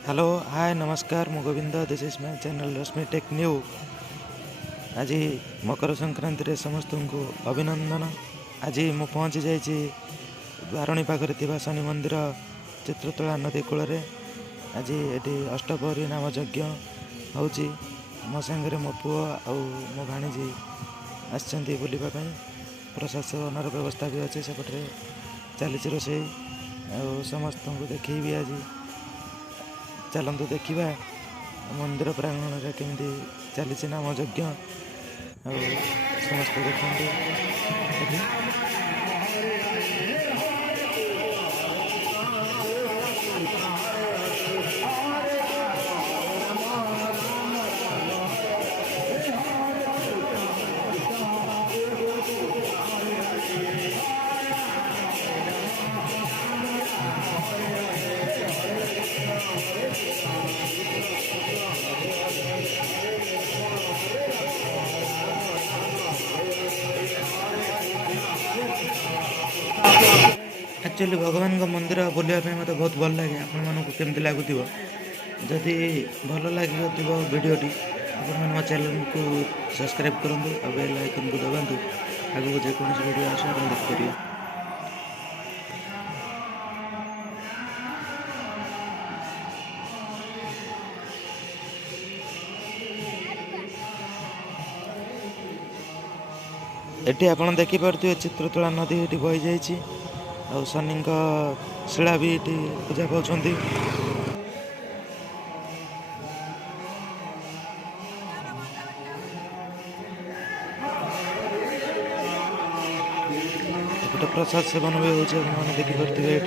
Hello hi नमस्कार मु Govind this is my channel Rashmi tech new. आज मकर संक्रांति रे समस्त को अभिनंदन। आज मु पहुँची जाइए बारणी पाखरे थिबा शनि मंदिर चित्रतोला नदी कूल। आज ये अष्टपहरी नाम यज्ञ होची। मो सांगे मो पुओ आ मो भाणीजी आसछन्ती बुलिबा पई। प्रशासनर व्यवस्था भी अच्छे सेपटे चली रोषे आ समस्त को देखी आज चलतु देखा मंदिर प्रांगण में केमती चली नाम यज्ञ समस्त देखते। एक्चुअली भगवान मंदिर बुलाया मत बहुत भल लगे। आपण मानक केमती लगुव जदि भल लगे वीडियोटी आपण मो चैनल को सब्सक्राइब करूँ और बेल आइकन को दबातु। आगे जेकोसी वीडियो आस देखिए। एटी आप देखिपे चित्रतोला नदी ये बही जाइए और शनि शिला भी ये पूजा पाँच। गोटे प्रसाद सेवन भी हो देखिपे ये।